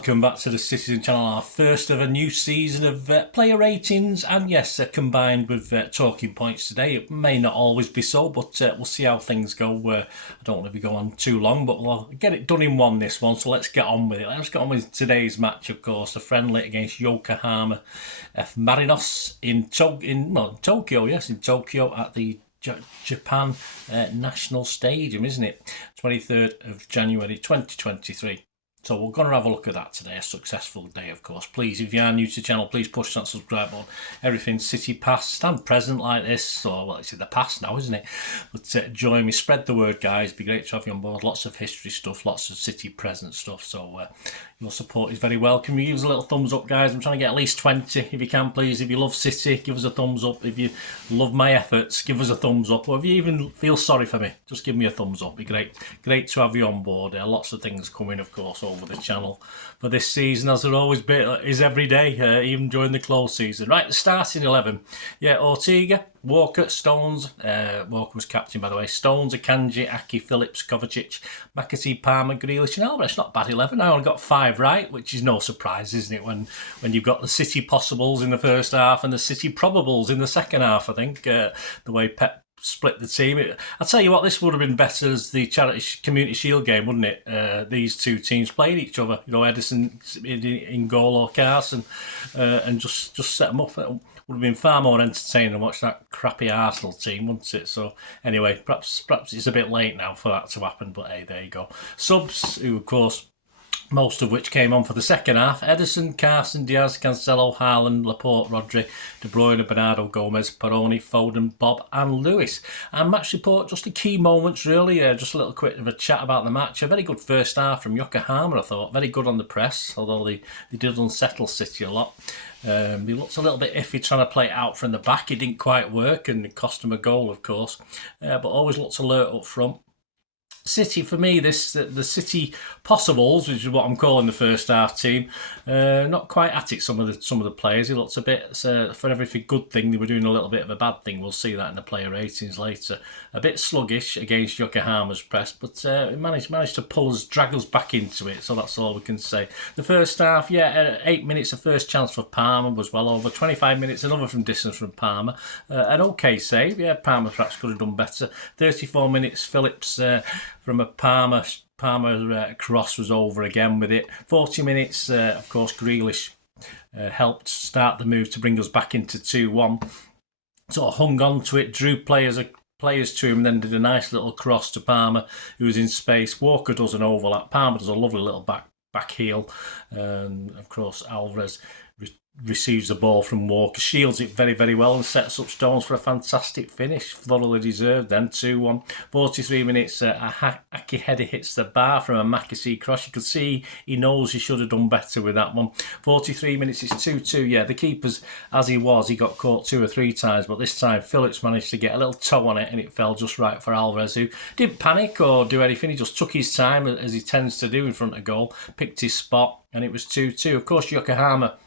welcome back to the Citytilidie channel, our first of a new season of player ratings and yes, combined with talking points today. It may not always be so, but we'll see how things go. I don't want to be going on too long, but we'll get it done in this one, so let's get on with it. Let's get on with today's match, of course, a friendly against Yokohama F Marinos in Tokyo at the Japan National Stadium, isn't it? 23rd of January 2023. So we're going to have a look at that today, a successful day, of course. Please, if you are new to the channel, please push that subscribe button. Everything City past and present like this, so well, it's in the past now, isn't it? But join me, spread the word, guys. It'd be great to have you on board. Lots of history stuff, lots of City present stuff, so your support is very welcome. You give us a little thumbs up, guys. I'm trying to get at least 20, if you can, please. If you love City, give us a thumbs up. If you love my efforts, give us a thumbs up. Or if you even feel sorry for me, just give me a thumbs up. It'd be great to have you on board. Lots of things coming, of course, over the channel for this season, as there always is every day, even during the close season. Right, the starting 11. Yeah, Ortega, Walker, Stones. Walker was captain, by the way. Stones, Akanji, Aki, Phillips, Kovacic, McAtee, Palmer, Grealish and Alvarez. Not bad 11. I only got 5 right, which is no surprise, isn't it, when you've got the City possibles in the first half and the City probables in the second half, I think, the way Pep split the team. I'll tell you what, this would have been better as the Community Shield game, wouldn't it? These two teams played each other. You know, Edison in goal or Carson, and just set them up. It would have been far more entertaining to watch that crappy Arsenal team, wouldn't it? So anyway, perhaps it's a bit late now for that to happen. But hey, there you go. Subs, who of course, most of which came on for the second half. Edison, Carson, Diaz, Cancelo, Haaland, Laporte, Rodri, De Bruyne, Bernardo, Gomez, Peroni, Foden, Bob and Lewis. And match report, just the key moments really. Just a little quick of a chat about the match. A very good first half from Yokohama, I thought. Very good on the press, although they did unsettle City a lot. He looked a little bit iffy trying to play it out from the back. It didn't quite work and it cost him a goal, of course. But always looked alert up front. City, for me, the City possibles, which is what I'm calling the first half team, not quite at it. Some of the players, it looks a bit for every good thing they were doing a little bit of a bad thing. We'll see that in the player ratings later. A bit sluggish against Yokohama's press, but it managed to drag us back into it. So that's all we can say. The first half, 8 minutes, the first chance for Palmer was well over. 25 minutes, another from distance from Palmer. An okay save. Yeah, Palmer perhaps could have done better. 34 minutes, Phillips. From a Palmer cross was over again with it. 40 minutes, of course, Grealish helped start the move to bring us back into 2-1. Sort of hung on to it, drew players to him, then did a nice little cross to Palmer, who was in space. Walker does an overlap. Palmer does a lovely little back heel. Of course, Alvarez receives the ball from Walker, shields it very, very well and sets up Stones for a fantastic finish. Thoroughly deserved then, 2-1. 43 minutes, Aki header hits the bar from a McAtee cross. You could see he knows he should have done better with that one. 43 minutes, it's 2-2. Yeah, the keeper's, as he got caught 2 or 3 times, but this time Phillips managed to get a little toe on it and it fell just right for Alvarez, who didn't panic or do anything. He just took his time, as he tends to do in front of goal, picked his spot, and it was 2-2. Of course, Yokohama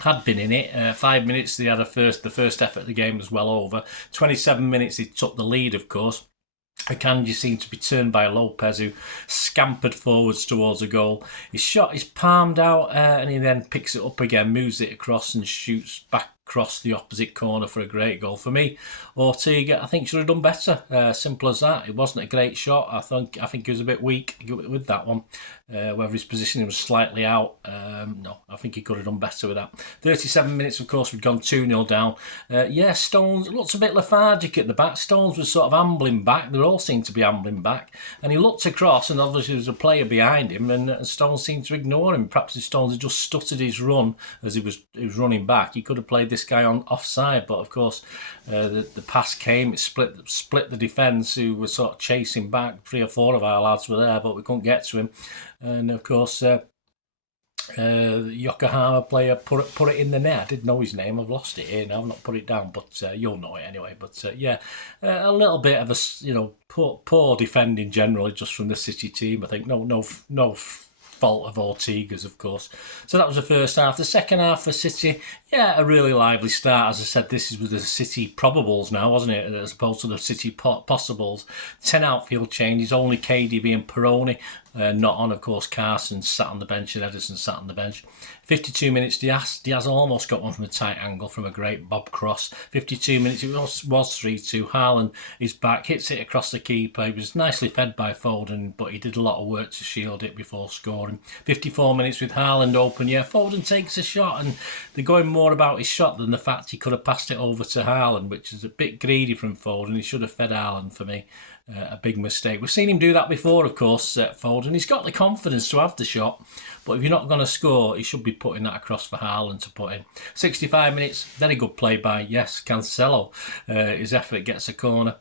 had been in it. 5 minutes, they had the first effort of the game was well over. 27 minutes, they took the lead, of course. Akanji seemed to be turned by Lopez, who scampered forwards towards a goal. His shot is palmed out, and he then picks it up again, moves it across and shoots back across the opposite corner for a great goal. For me, Ortega, I think, should have done better. Simple as that. It wasn't a great shot. I think he was a bit weak with that one. Whether his positioning was slightly out, no, I think he could have done better with that. 37 minutes, of course, we'd gone 2-0 down. Stones looked a bit lethargic at the back. Stones was sort of ambling back. They all seemed to be ambling back. And he looked across, and obviously there was a player behind him, and Stones seemed to ignore him. Perhaps if Stones had just stuttered his run as he was running back, he could have played this guy on offside. But of course, the pass came, it split the defence, who was sort of chasing back. 3 or 4 of our lads were there, but we couldn't get to him. And of course, the Yokohama player put it in the net. I didn't know his name. I've lost it here now. I've not put it down, but you'll know it anyway. But a little bit of a poor defending generally just from the City team. I think no fault of Ortega's, of course. So that was the first half. The second half for City, a really lively start. As I said, this is with the City probables now, wasn't it? As opposed to the City possibles. 10 outfield changes, only KDB and Peroni. not on. Of course, Carson sat on the bench and Edison sat on the bench. 52 minutes, Diaz almost got one from a tight angle from a great Bob cross. 52 minutes, it was 3-2. Haaland is back, hits it across the keeper. He was nicely fed by Foden, but he did a lot of work to shield it before scoring. 54 minutes with Haaland open. Yeah, Foden takes a shot, and they're going more about his shot than the fact he could have passed it over to Haaland, which is a bit greedy from Foden. He should have fed Haaland for me. A big mistake. We've seen him do that before, of course, Foden. He's got the confidence to have the shot, but if you're not going to score, he should be putting that across for Haaland to put in. 65 minutes, very good play by, Cancelo. His effort gets a corner.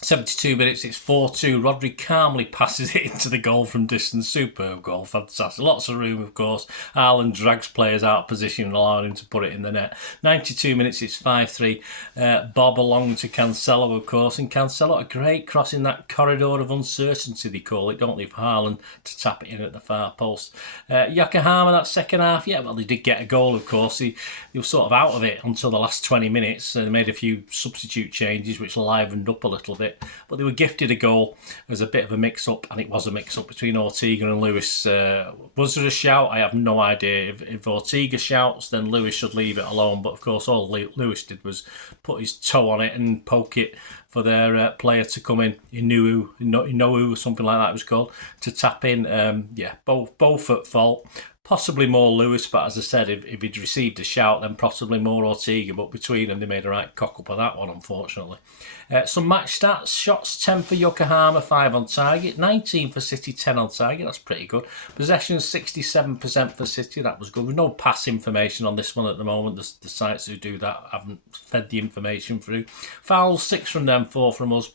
72 minutes, it's 4-2. Rodri calmly passes it into the goal from distance. Superb goal, fantastic. Lots of room, of course. Haaland drags players out of position and allowing him to put it in the net. 92 minutes, it's 5-3. Bob along to Cancelo, of course. And Cancelo, a great cross in that corridor of uncertainty, they call it. Don't leave Haaland to tap it in at the far post. Yokohama, that second half, they did get a goal, of course. He was sort of out of it until the last 20 minutes. They made a few substitute changes, which livened up a little bit. But they were gifted a goal. There was a bit of a mix-up, and it was a mix-up between Ortega and Lewis. Was there a shout? I have no idea. If Ortega shouts, then Lewis should leave it alone. But of course, all Lewis did was put his toe on it and poke it for their player to come in. Inoue, something like that it was called, to tap in. Both at fault. Possibly more Lewis, but as I said, if he'd received a shout, then possibly more Ortega. But between them, they made a right cock up of that one, unfortunately. Some match stats. Shots 10 for Yokohama, 5 on target. 19 for City, 10 on target. That's pretty good. Possession 67% for City. That was good. With no pass information on this one at the moment. The sites who do that haven't fed the information through. Fouls, 6 from them, 4 from us.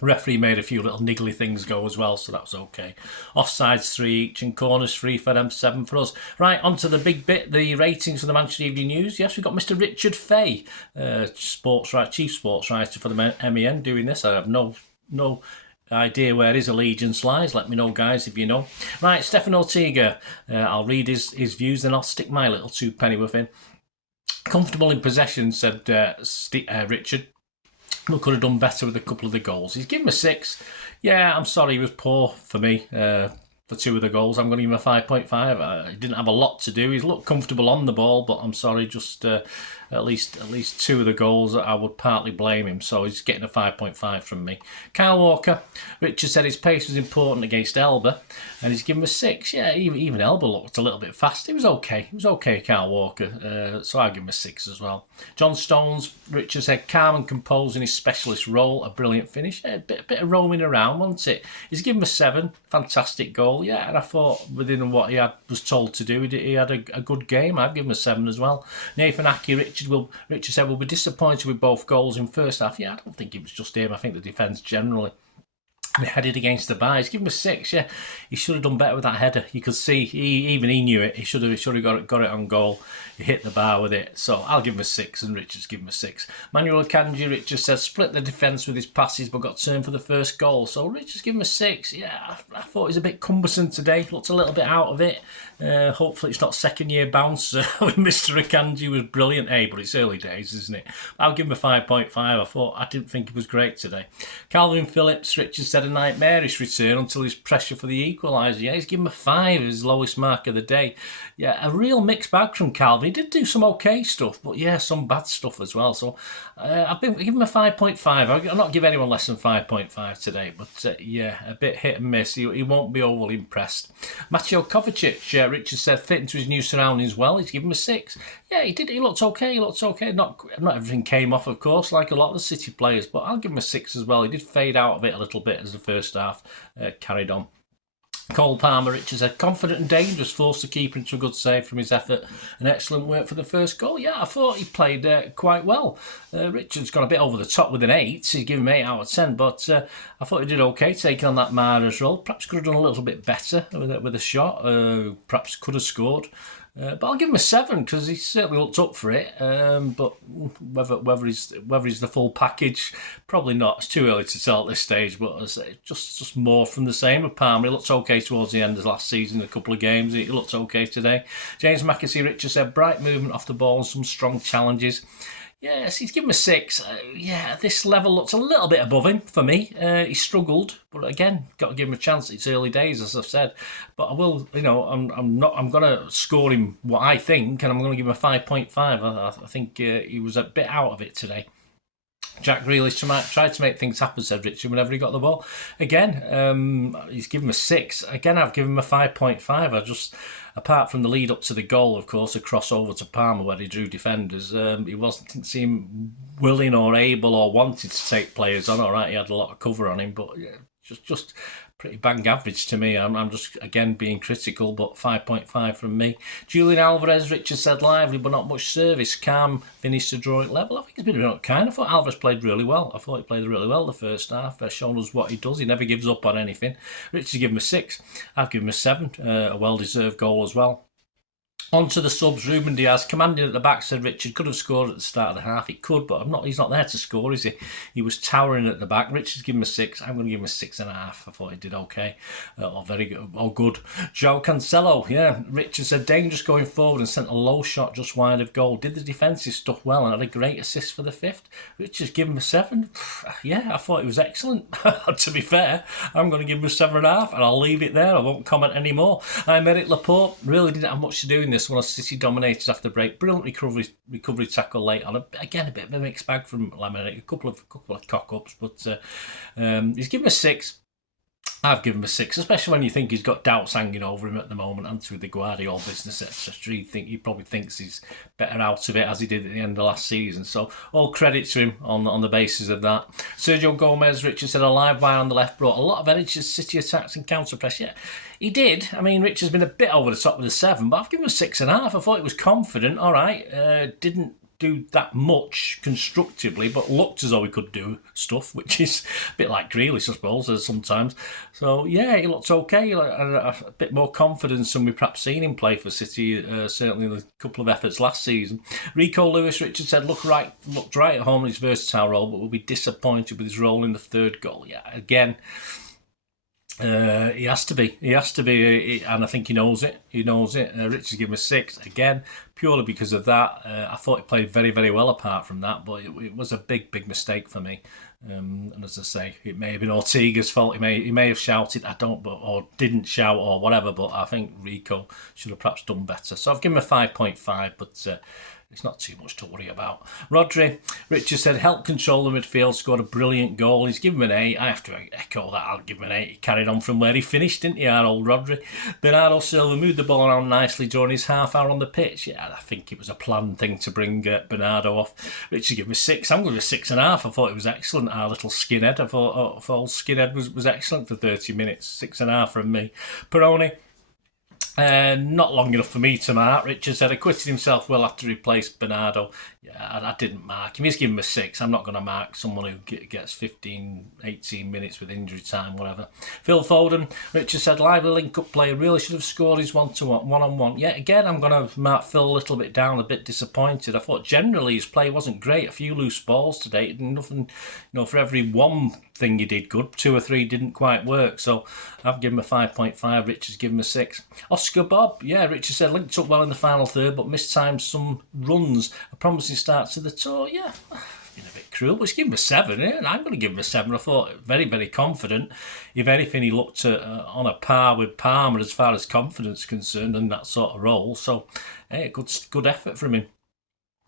Referee made a few little niggly things go as well, so that was okay. Offsides 3 each and corners 3 for them, 7 for us. Right, on to the big bit, the ratings for the Manchester Evening News. Yes, we've got Mr. Richard Fay, chief sports writer for the MEN, doing this. I have no idea where his allegiance lies. Let me know, guys, if you know. Right, Stefan Ortega. I'll read his views, then I'll stick my little 2 with him. Comfortable in possession, said Richard. We could have done better with a couple of the goals. He's given a 6. Yeah, I'm sorry, he was poor for me for 2 of the goals. I'm going to give him a 5.5. He didn't have a lot to do. He's looked comfortable on the ball, but I'm sorry, just at least 2 of the goals, I would partly blame him. So he's getting a 5.5 from me. Kyle Walker, Richard said his pace was important against Elba, and he's given a 6. Yeah, even Elba looked a little bit fast. He was okay, Kyle Walker. So I'll give him a 6 as well. John Stones, Richard said calm and composed in his specialist role, a brilliant finish. Yeah, a bit of roaming around, wasn't it? He's given him a 7. Fantastic goal. Yeah, and I thought within what he was told to do, he had a good game. I've given him a 7 as well. Nathan Aki, Richard said we'll be disappointed with both goals in first half. Yeah, I don't think it was just him. I think the defence generally. He headed against the bar. He's given him a 6. Yeah, he should have done better with that header. You could see he knew it. He should have got it on goal. He hit the bar with it. So I'll give him a 6, and Richard's given him a 6. Manuel Akanji, Richard says split the defence with his passes, but got turned for the first goal. So Richard's given him a 6. Yeah, I thought he was a bit cumbersome today. Looked a little bit out of it. Hopefully it's not second year bounce with Mr. Akanji was brilliant, but it's early days, isn't it? I'll give him a 5.5. I didn't think he was great today. Calvin Phillips, Richard said a nightmarish return until his pressure for the equaliser. Yeah, he's given him a 5, his lowest mark of the day. Yeah, a real mixed bag from Calvin. He did do some okay stuff, but yeah, some bad stuff as well. So I've been giving him a 5.5. I'll not give anyone less than 5.5 today, but a bit hit and miss. He won't be overly impressed. Mateo Kovacic, Richard said, fit into his new surroundings well. He's given him a 6. Yeah, he did. He looked okay. Not everything came off, of course, like a lot of the City players, but I'll give him a 6 as well. He did fade out of it a little bit as the first half carried on. Cole Palmer, Richard said, confident and dangerous, forced the keeper into a good save from his effort and excellent work for the first goal. Yeah, I thought he played quite well. Richard's gone a bit over the top with an 8. He's given him 8 out of 10, but I thought he did okay taking on that Mahrez role. Perhaps could have done a little bit better with a shot. Perhaps could have scored. But I'll give him a 7 because he certainly looked up for it. But whether he's the full package, probably not. It's too early to tell at this stage. But just more from the same with Palmer. He looked okay towards the end of last season. A couple of games, he looked okay today. James McAsey, Richard said bright movement off the ball and some strong challenges. Yes, he's given a 6. Yeah, this level looks a little bit above him for me. He struggled, but again, got to give him a chance. It's early days, as I've said. But I will, I'm going to score him what I think, and I'm going to give him a 5.5. I think he was a bit out of it today. Jack Grealish tried to make things happen, said Richard, whenever he got the ball. Again, he's given him a 6. Again, I've given him a 5.5. Apart from the lead up to the goal, of course, a crossover to Palmer where he drew defenders, he didn't seem willing or able or wanted to take players on. All right, he had a lot of cover on him, but yeah, just pretty bang average to me. I'm just, again, being critical, but 5.5 from me. Julian Alvarez, Richard said, lively, but not much service. Calm, finished to draw it level. I think it's been a bit kind. I thought Alvarez played really well. I thought he played really well the first half. Shown us what he does. He never gives up on anything. Richard's given him a 6. I've given him a 7. A well-deserved goal as well. On to the subs. Ruben Diaz, commanding at the back, said Richard. Could have scored at the start of the half. He could, but he's not there to score, is he? He was towering at the back. Richard's given him a 6. I'm going to give him a 6.5. I thought he did okay. Or very good. Or good. João Cancelo, yeah. Richard said dangerous going forward and sent a low shot just wide of goal. Did the defensive stuff well and had a great assist for the 5th. Richard's given him a 7. Yeah, I thought he was excellent. To be fair, I'm going to give him a 7.5 and I'll leave it there. I won't comment anymore. Aymeric Laporte really didn't have much to do in this. One of City dominated after break. Brilliant recovery tackle late on. Again, a bit of a mixed bag from Laminate. A couple of cock-ups, but he's given a 6. I've given him a 6, especially when you think he's got doubts hanging over him at the moment, and with the Guardiola business, etc. He probably thinks he's better out of it as he did at the end of last season. So all credit to him on the basis of that. Sergio Gomez, Richard said, a live wire on the left brought a lot of energy to City attacks and counter press. Yeah, he did. I mean, Richard's been a bit over the top with a 7, but I've given him a 6.5. I thought he was confident. All right, didn't do that much constructively, but looked as though he could do stuff, which is a bit like Grealish, I suppose, sometimes. So, yeah, he looked okay. A bit more confidence than we've perhaps seen him play for City, certainly in a couple of efforts last season. Rico Lewis, Richard said, looked right at home in his versatile role, but will be disappointed with his role in the 3rd goal. Yeah, again, he has to be, and I think he knows it. Richard's given him a 6 again, purely because of that. I thought he played very, very well apart from that, but it was a big mistake for me. And as I say, it may have been Ortega's fault. He may have shouted, or didn't shout or whatever. But I think Rico should have perhaps done better. So I've given him a 5.5, but it's not too much to worry about. Rodri, Richard said, helped control the midfield, scored a brilliant goal. He's given him an 8. I have to echo that. I'll give him an 8. He carried on from where he finished, didn't he, our old Rodri? Bernardo Silva moved the ball around nicely during his half hour on the pitch. Yeah, I think it was a planned thing to bring Bernardo off. Richard gave him a 6. I'm going to give him a 6.5. I thought it was excellent. Our little skinhead. I thought old skinhead was excellent for 30 minutes. 6.5 from me. Peroni, not long enough for me to mark. Richard said acquitted himself well after he replaced Bernardo. Yeah, I didn't mark him. He's given him a 6. I'm not going to mark someone who gets 15, 18 minutes with injury time, whatever. Phil Foden, Richard said, lively link-up player, really should have scored his one-on-one. Yeah, again, I'm going to mark Phil a little bit down, a bit disappointed. I thought generally his play wasn't great. A few loose balls today. Nothing, for every one thing he did good, 2 or 3 didn't quite work. So I've given him a 5.5. Richard's given him a 6. Oscar Bob, yeah, Richard said linked up well in the final third, but mistimed some runs. A promising start to the tour. Yeah, been a bit cruel, but he's given him a 7. Yeah, and I'm going to give him a 7. I thought very, very confident. If anything, he looked on a par with Palmer as far as confidence is concerned in that sort of role. So, hey, good effort from him.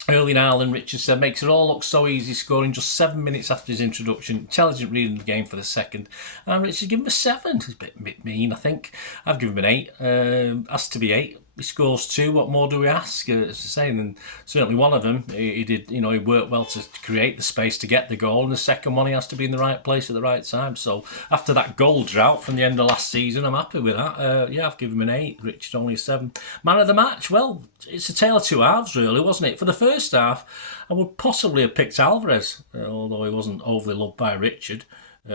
Early in Ireland, Richard said, makes it all look so easy, scoring just 7 minutes after his introduction. Intelligent reading the game for the 2nd. And Richard gave him a 7. It's a bit mean, I think. I've given him an 8. Has to be 8. He scores 2. What more do we ask? As I say, and certainly one of them, he did. He worked well to create the space to get the goal. And the second one, he has to be in the right place at the right time. So after that goal drought from the end of last season, I'm happy with that. Yeah, I've given him an 8. Richard only a 7. Man of the match. Well, it's a tale of two halves, really, wasn't it? For the first half, I would possibly have picked Alvarez, although he wasn't overly loved by Richard.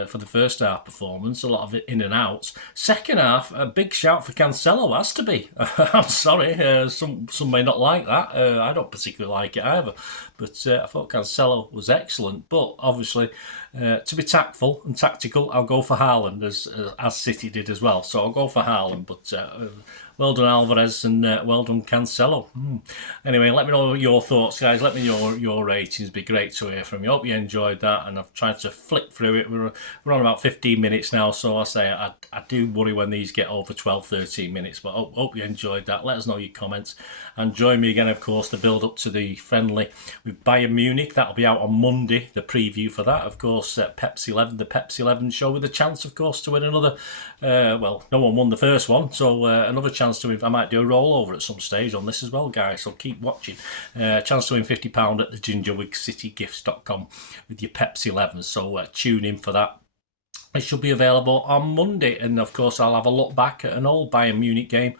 For the first half performance, a lot of it in and outs. Second half, a big shout for Cancelo, has to be. I'm sorry, some may not like that. I don't particularly like it either, but I thought Cancelo was excellent. But obviously, to be tactful and tactical, I'll go for Haaland as City did as well. So I'll go for Haaland, but Well done, Alvarez, and well done, Cancelo. Anyway, let me know your thoughts, guys. Let me know your ratings. It'd be great to hear from you. Hope you enjoyed that, and I've tried to flick through it. We're on about 15 minutes now, so I say I do worry when these get over 12, 13 minutes, but hope you enjoyed that. Let us know your comments, and join me again, of course, the build-up to the friendly with Bayern Munich. That'll be out on Monday, the preview for that. Of course, Pepsi 11, the Pepsi 11 show, with a chance, of course, to win another, well, no one won the first one, so another chance to win. I might do a rollover at some stage on this as well, guys, so keep watching. Chance to win £50 at the gingerwigcitygifts.com with your Pepsi 11, so tune in for that. It should be available on Monday, and of course I'll have a look back at an old Bayern Munich game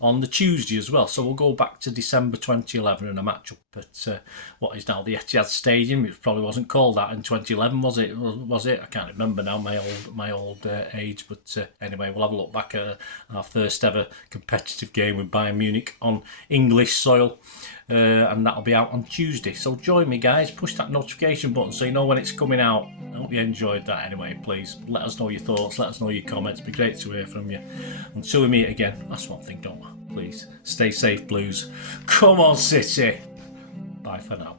on the Tuesday as well. So we'll go back to December 2011 and a match up at what is now the Etihad Stadium. It probably wasn't called that in 2011, was it? Was it? I can't remember now, my old age. But anyway, we'll have a look back at our first ever competitive game with Bayern Munich on English soil. And that'll be out on Tuesday. So join me, guys. Push that notification button so you know when it's coming out. I hope you enjoyed that anyway. Please let us know your thoughts. Let us know your comments. It'd be great to hear from you. Until we meet again, that's one thing, don't we? Please stay safe, Blues. Come on, City. Bye for now.